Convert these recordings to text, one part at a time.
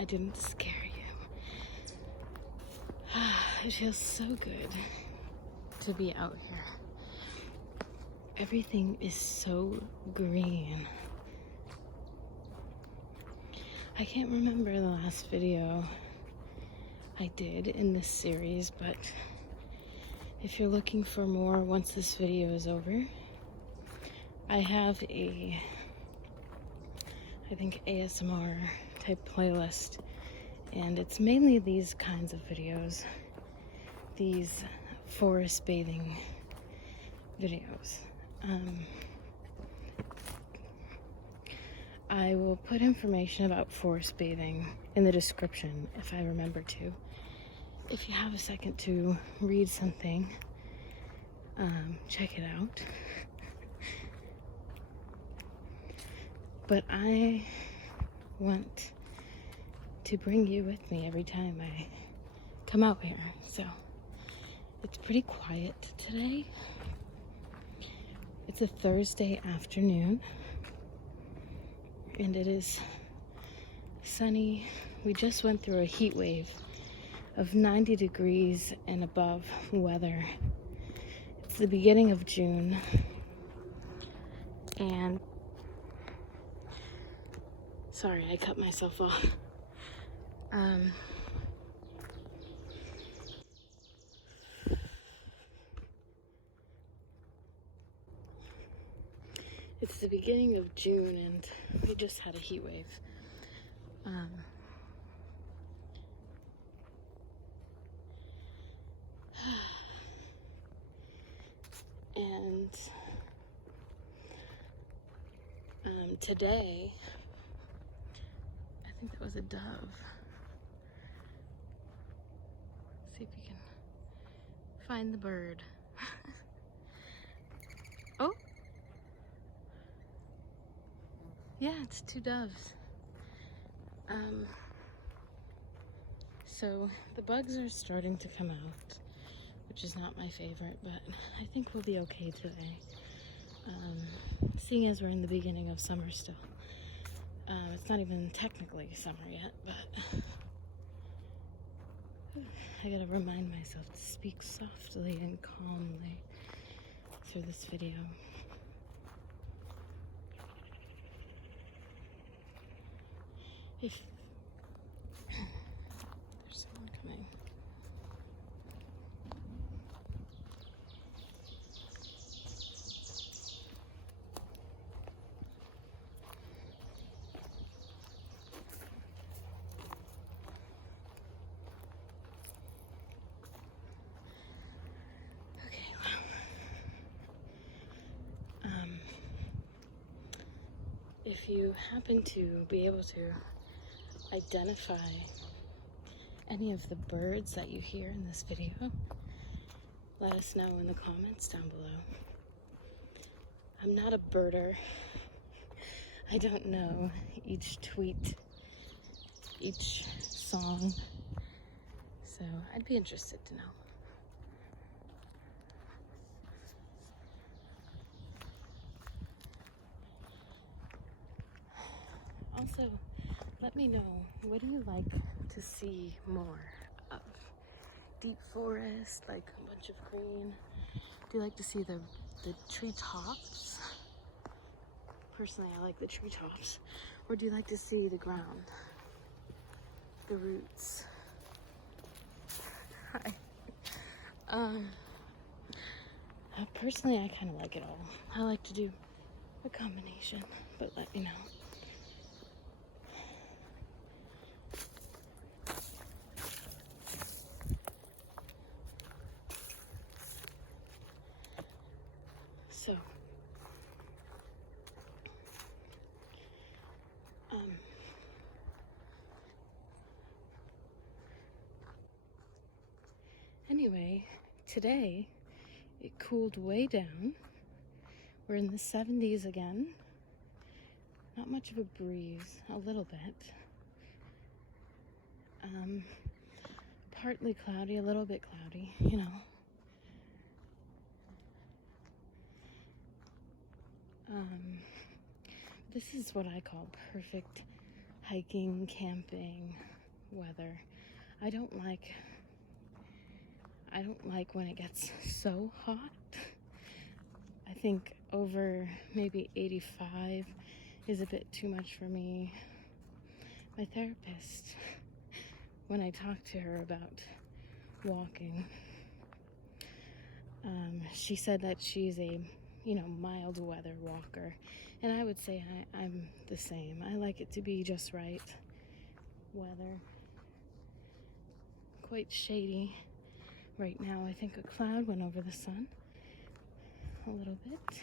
I didn't scare you. It feels so good to be out here. Everything is so green. I can't remember the last video I did in this series, but if you're looking for more once this video is over, I have a, I think, ASMR type playlist, and it's mainly these kinds of videos, these forest bathing videos. I will put information about forest bathing in the description if I remember to. If you have a second to read something, check it out. But I want to bring you with me every time I come out here. So it's pretty quiet today. It's a Thursday afternoon, and it is sunny. We just went through a heat wave of 90 degrees and above weather. It's the beginning of June, and sorry, I cut myself off. It's the beginning of June, and we just had a heat wave. And today, I think that was a dove. Let's see if we can find the bird. Oh! Yeah, it's two doves. So the bugs are starting to come out, which is not my favorite, but I think we'll be okay today. Seeing as we're in the beginning of summer still. It's not even technically summer yet, but I gotta remind myself to speak softly and calmly through this video. If there's someone coming. Okay, well, if you happen to be able to identify any of the birds that you hear in this video, let us know in the comments down below. I'm not a birder. I don't know each tweet, each song, so I'd be interested to know. Also, let me know, what do you like to see more of? Deep forest, like a bunch of green? Do you like to see the treetops? Personally, I like the treetops. Or do you like to see the ground? The roots? Hi. Personally, I kind of like it all. I like to do a combination, but let me know. So, anyway, today it cooled way down. We're in the 70s again. Not much of a breeze, a little bit. Partly cloudy, a little bit cloudy, you know. This is what I call perfect hiking, camping weather. I don't like when it gets so hot. I think over maybe 85 is a bit too much for me. My therapist, when I talked to her about walking, she said that she's a, mild weather walker. And I would say I'm the same. I like it to be just right weather. Quite shady right now. I think a cloud went over the sun a little bit.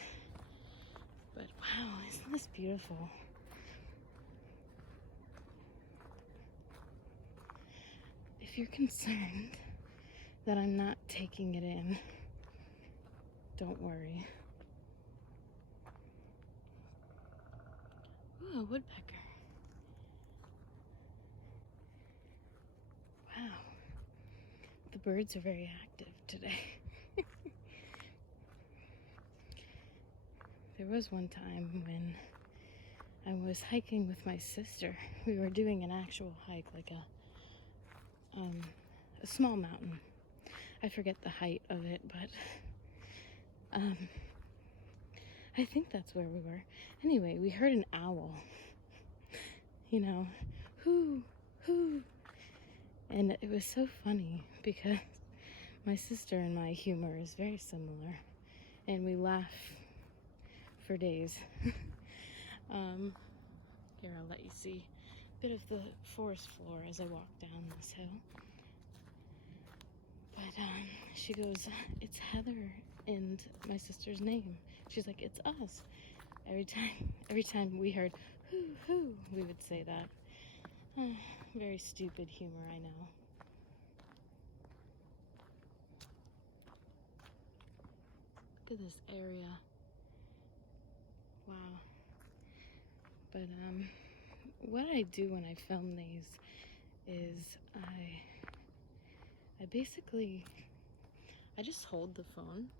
But wow, isn't this beautiful? If you're concerned that I'm not taking it in, don't worry. Ooh, a woodpecker. Wow. The birds are very active today. There was one time when I was hiking with my sister. We were doing an actual hike, like a small mountain. I forget the height of it, but I think that's where we were. Anyway, we heard an owl. Hoo, hoo. And it was so funny because my sister and my humor is very similar, and we laugh for days. Here, I'll let you see a bit of the forest floor as I walk down this hill. But she goes, "It's Heather and my sister's name." She's like, "It's us." Every time we heard "hoo hoo," we would say that. Very stupid humor, I know. Look at this area. Wow. But what I do when I film these is I basically just hold the phone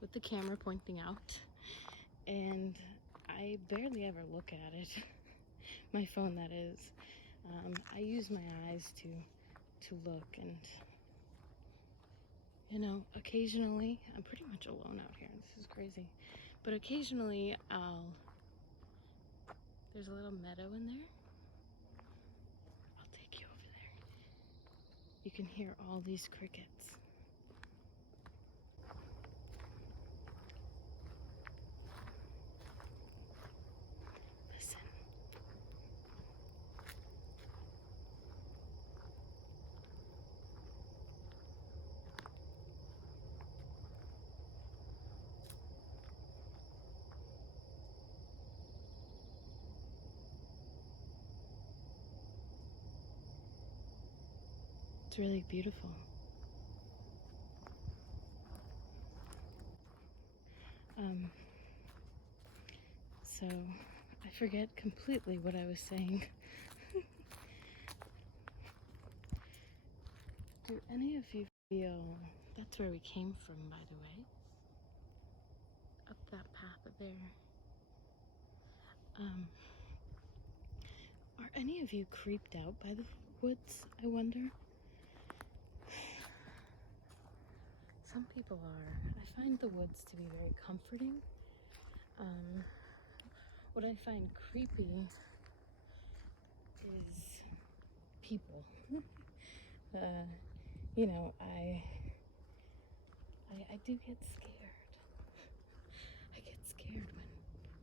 with the camera pointing out, and I barely ever look at it. My phone, that is. I use my eyes to look, and occasionally, I'm pretty much alone out here. This is crazy. But occasionally there's a little meadow in there. I'll take you over there. You can hear all these crickets. Listen. It's really beautiful. So I forget completely what I was saying. Do any of you feel that's where we came from, by the way? Up that path there. Are any of you creeped out by the woods, I wonder? Some people are. I find the woods to be very comforting. What I find creepy is people. I do get scared. I get scared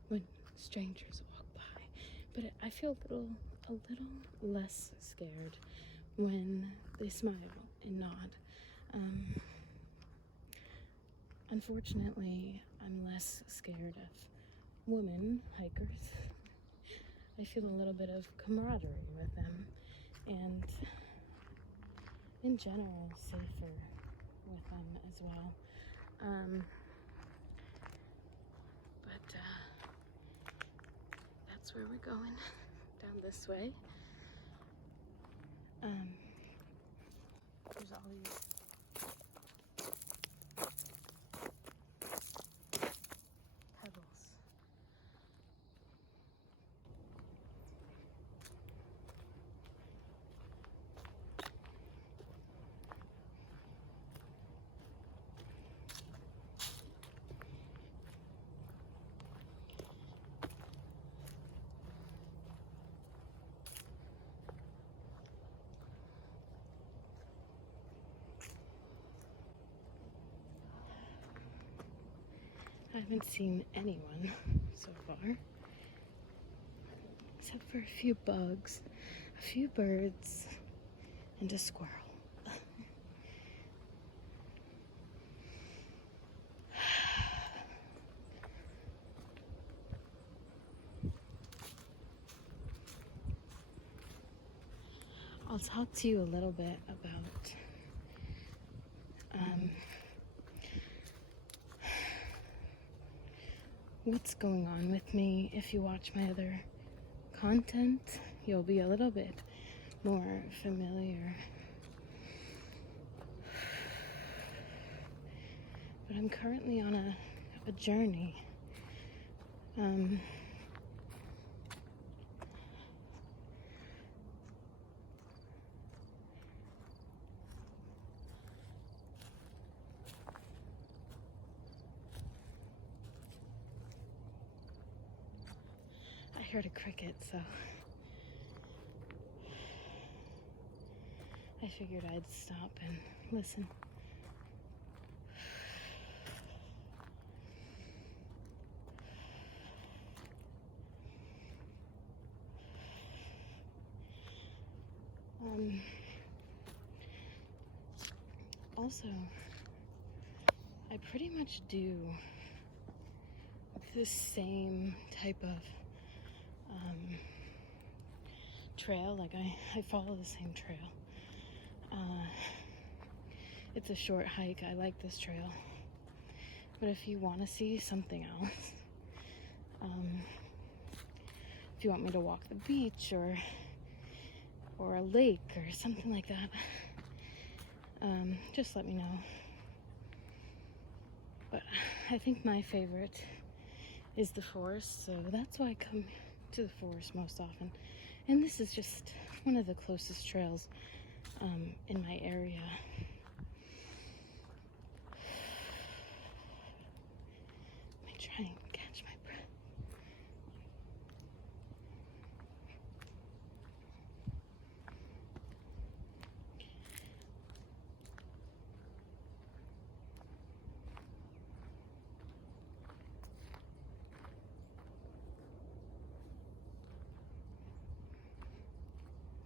when strangers walk by, but I feel a little less scared when they smile and nod. Unfortunately, I'm less scared of women hikers. I feel a little bit of camaraderie with them, and in general, safer with them as well. But that's where we're going, down this way. There's all these pebbles. I haven't seen anyone so far, except for a few bugs, a few birds, and a squirrel. I'll talk to you a little bit about what's going on with me. If you watch my other content, you'll be a little bit more familiar. But I'm currently on a journey. I heard a cricket, so I figured I'd stop and listen. Also, I pretty much do this same type of trail. Like I follow the same trail. It's a short hike. I like this trail. But if you want to see something else, if you want me to walk the beach or a lake or something like that, just let me know. But I think my favorite is the forest, so that's why I come to the forest most often. And this is just one of the closest trails in my area. Let me try and catch my breath.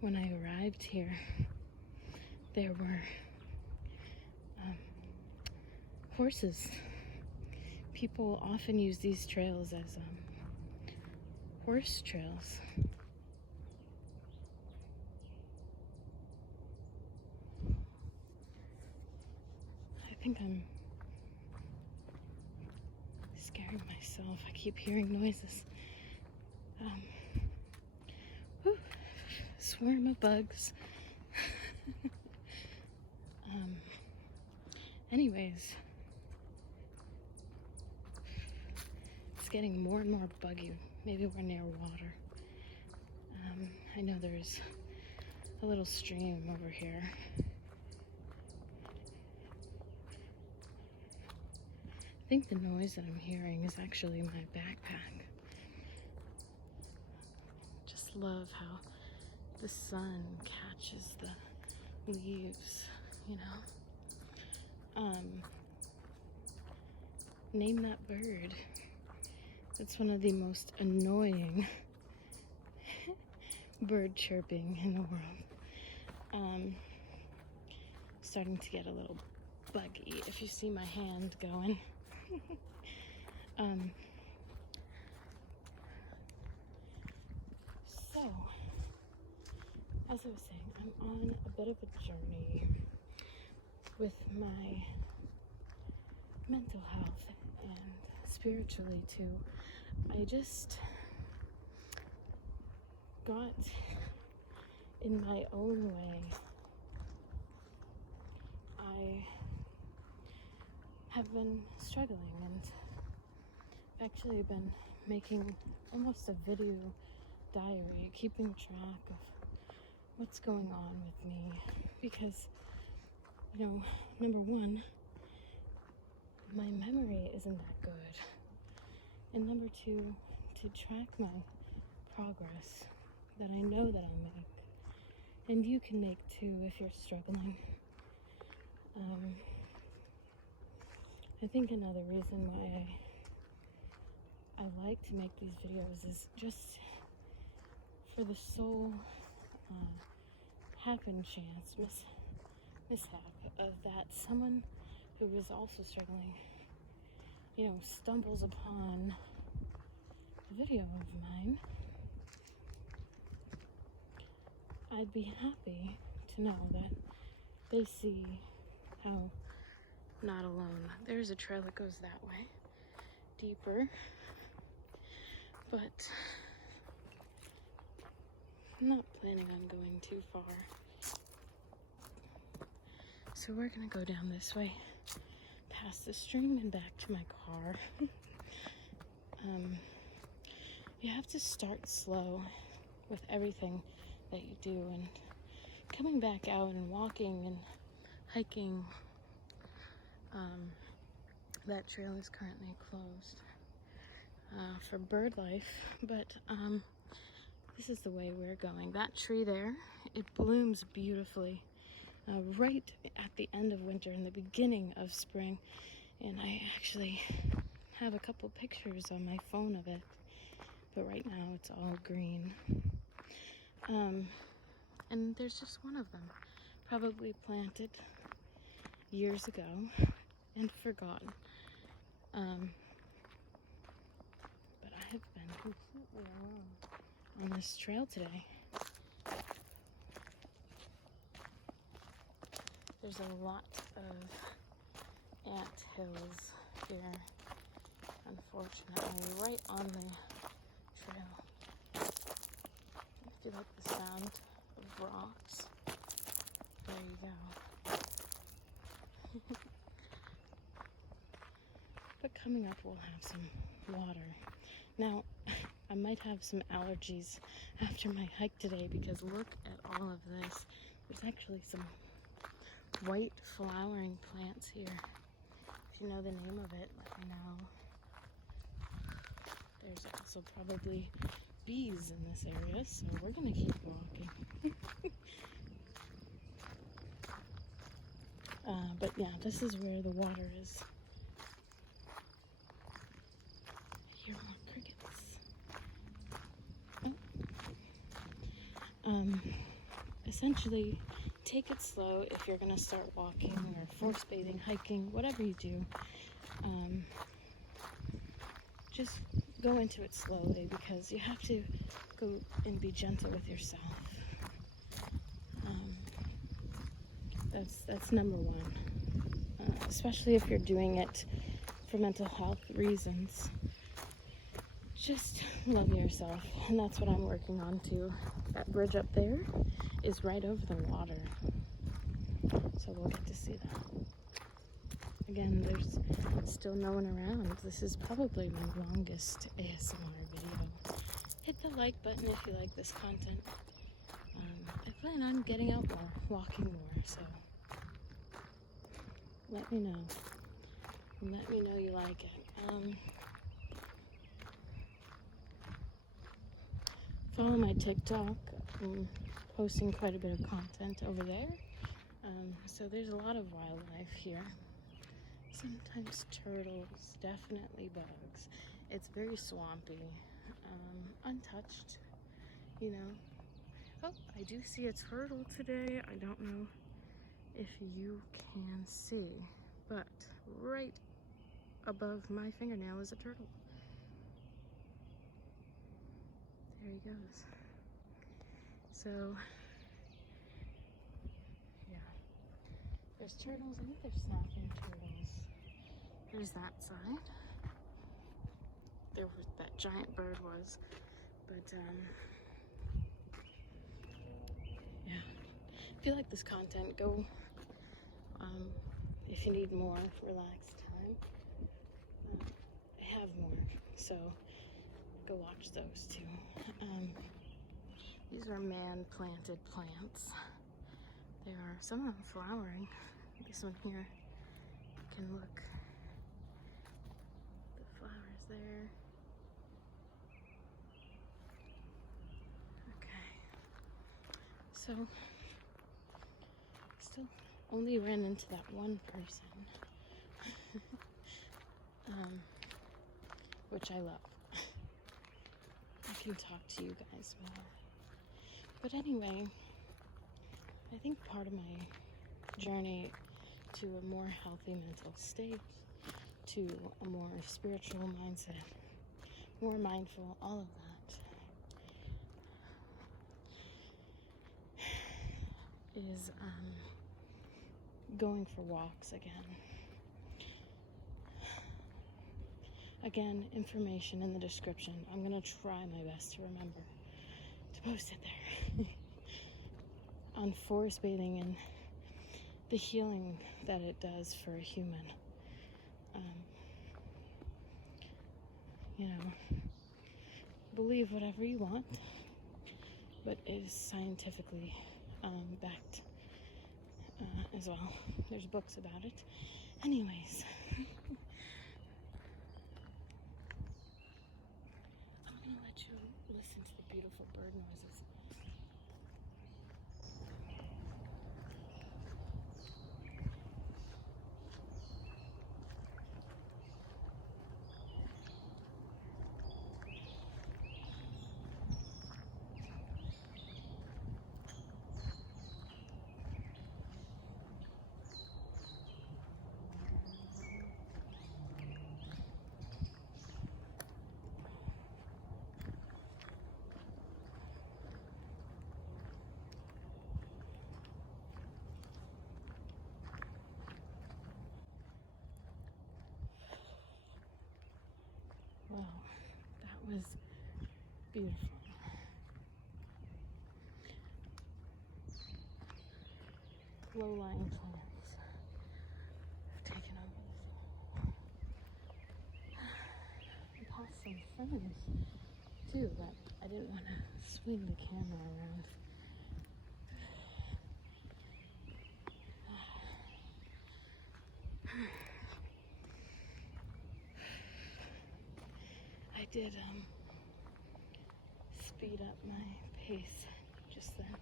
When I arrived here, there were horses. People often use these trails as horse trails. I think I'm scaring myself. I keep hearing noises. Swarm of bugs. Anyways, it's getting more and more buggy. Maybe we're near water. I know there's a little stream over here. I think the noise that I'm hearing is actually my backpack. Just love how the sun catches the leaves, you know? Name that bird. That's one of the most annoying bird chirping in the world. Starting to get a little buggy if you see my hand going. So, as I was saying, I'm on a bit of a journey with my mental health and spiritually too. I just got in my own way. I have been struggling and actually been making almost a video diary, keeping track of what's going on with me, because, you know, number one, my memory isn't that good, and number two, to track my progress that I know that I'll make, and you can make too if you're struggling. I think another reason why I I like to make these videos is just for the sole mishap of that someone who is also struggling, you know, stumbles upon a video of mine. I'd be happy to know that they see how not alone. There's a trail that goes that way, deeper, but I'm not planning on going too far. So we're gonna go down this way, past the stream and back to my car. You have to start slow with everything that you do, and coming back out and walking and hiking. That trail is currently closed for bird life, but this is the way we're going. That tree there, it blooms beautifully right at the end of winter and the beginning of spring, and I actually have a couple pictures on my phone of it, but right now it's all green. And there's just one of them, probably planted years ago and forgotten. But I have been completely alone on this trail today. There's a lot of ant hills here, unfortunately, right on the trail. If you like the sound of rocks, there you go. But coming up, we'll have some water. Now, I might have some allergies after my hike today because look at all of this. There's actually some white flowering plants here. If you know the name of it, let me know. There's also probably bees in this area, so we're gonna keep walking. But yeah, this is where the water is. I hear more crickets. Oh. Essentially, take it slow if you're gonna start walking or force bathing, hiking, whatever you do. Just go into it slowly because you have to go and be gentle with yourself. That's number one, especially if you're doing it for mental health reasons. Just love yourself, and that's what I'm working on too. That bridge up there is right over the water, so we'll get to see that. Again, there's still no one around. This is probably my longest ASMR video. Hit the like button if you like this content. I plan on getting out more, walking more, so let me know. Let me know you like it. Follow my TikTok. I'm posting quite a bit of content over there. So there's a lot of wildlife here. Sometimes turtles, definitely bugs. It's very swampy, untouched, you know. Oh, I do see a turtle today. I don't know if you can see, but right above my fingernail is a turtle. There he goes. So, yeah. There's turtles. I think there's snapping turtles. There's that side. There was that giant bird was, but yeah. If you like this content, go. If you need more relaxed time, I have more, so go watch those too. These are man-planted plants. They are some of them flowering. This one here, you can look. The flowers there. Okay. So, still only ran into that one person, which I love. can talk to you guys more. But anyway, I think part of my journey to a more healthy mental state, to a more spiritual mindset, more mindful, all of that, is going for walks again. Again, information in the description. I'm gonna try my best to remember to post it there. On forest bathing and the healing that it does for a human. You know, believe whatever you want, but it is scientifically backed as well. There's books about it. Anyways, I'm gonna let you listen to the beautiful bird noises. Wow, that was beautiful. Low-lying plants have taken over the floor. I passed some ferns too, but I didn't want to swing the camera around. I did speed up my pace just then.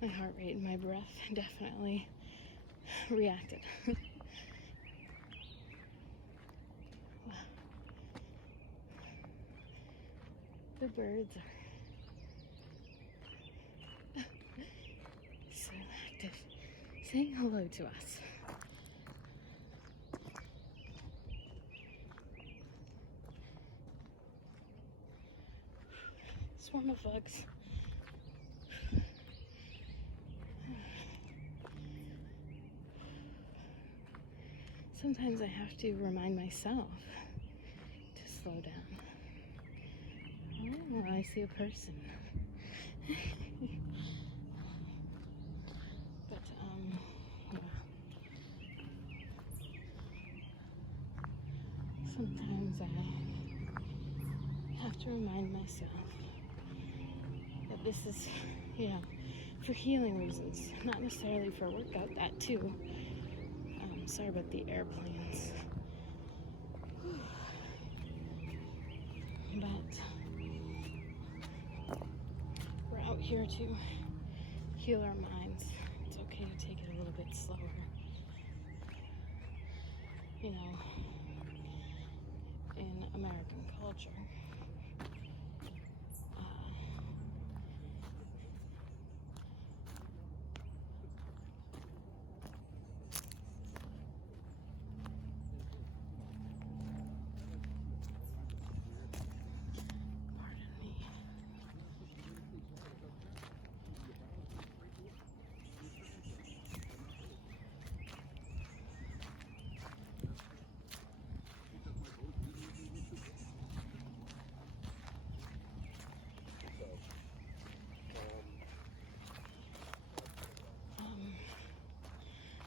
So, my heart rate and my breath definitely reacted. Wow. The birds are so active, saying hello to us. Swarm of bugs. Sometimes I have to remind myself to slow down. Oh, I see a person. But, yeah. Sometimes I have to remind myself that this is, for healing reasons, not necessarily for a workout, that too. Sorry about the airplanes. But we're out here to heal our minds. It's okay to take it a little bit slower. You know, in American culture,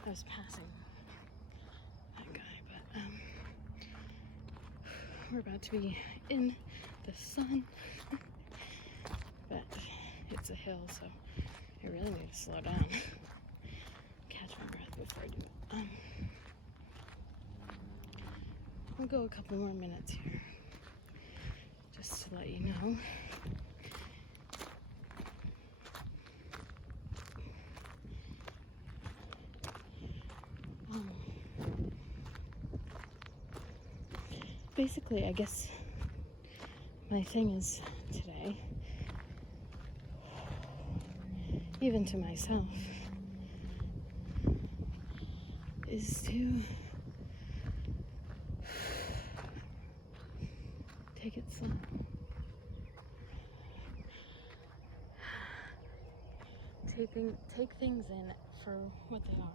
I was passing that guy, but we're about to be in the sun, but it's a hill, so I really need to slow down, catch my breath before I do it. We'll go a couple more minutes here, just to let you know. basically, I guess my thing is today, even to myself, is to take it slow. Take things in for what they are.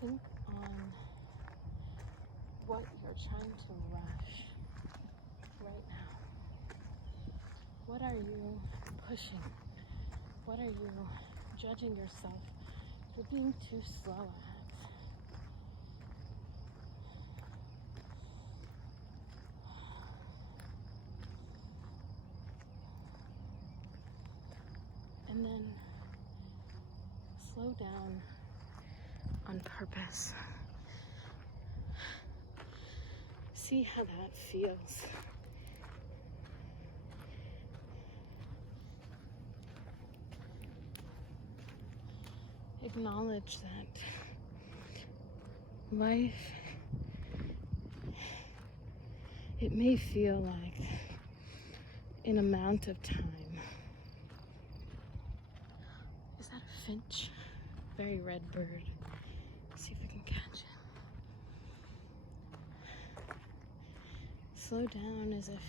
Think on what you're trying to rush right now. What are you pushing? What are you judging yourself for being too slow at? And then slow down on purpose. See how that feels. Acknowledge that life, it may feel like an amount of time. Is that a finch? Very red bird. See if I can catch it. Slow down as if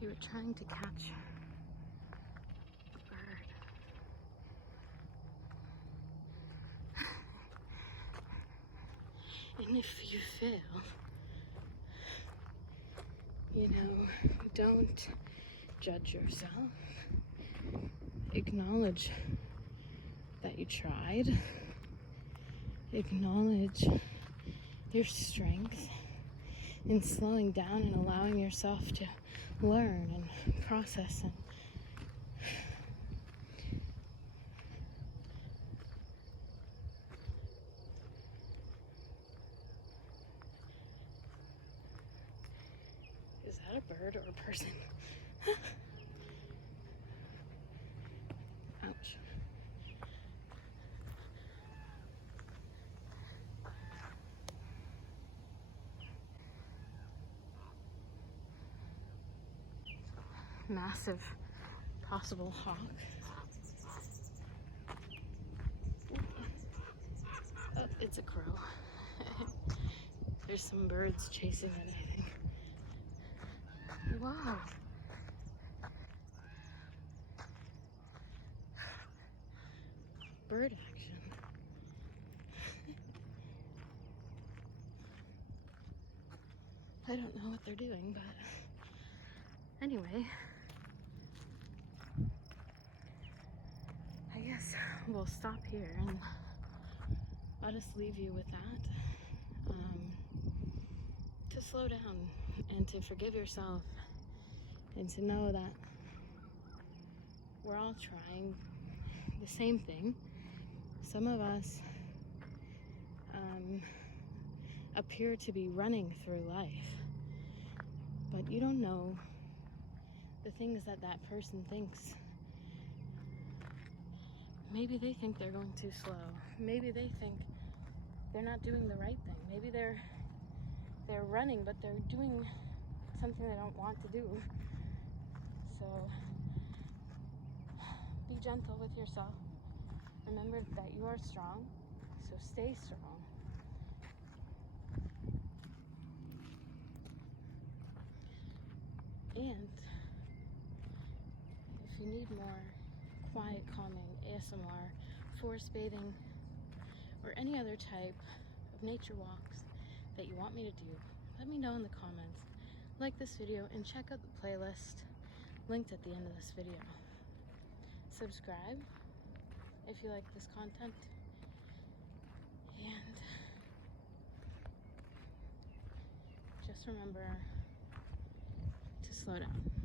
you were trying to catch a bird. And if you fail, don't judge yourself. Acknowledge that you tried. Acknowledge your strength in slowing down and allowing yourself to learn and process and is that a bird or a person? Ouch. Massive possible hawk. Oh, it's a crow. There's some birds chasing it, I think. Wow. Bird action. I don't know what they're doing, but anyway, I guess we'll stop here and I'll just leave you with that. To slow down and to forgive yourself and to know that we're all trying the same thing. Some of us appear to be running through life, but you don't know the things that that person thinks. Maybe they think they're going too slow. Maybe they think they're not doing the right thing. Maybe they're running, but they're doing something they don't want to do. So be gentle with yourself. Remember that you are strong, so stay strong. And if you need more quiet, calming, ASMR, forest bathing, or any other type of nature walks that you want me to do, let me know in the comments. Like this video and check out the playlist linked at the end of this video. Subscribe if you like this content, just remember to slow down.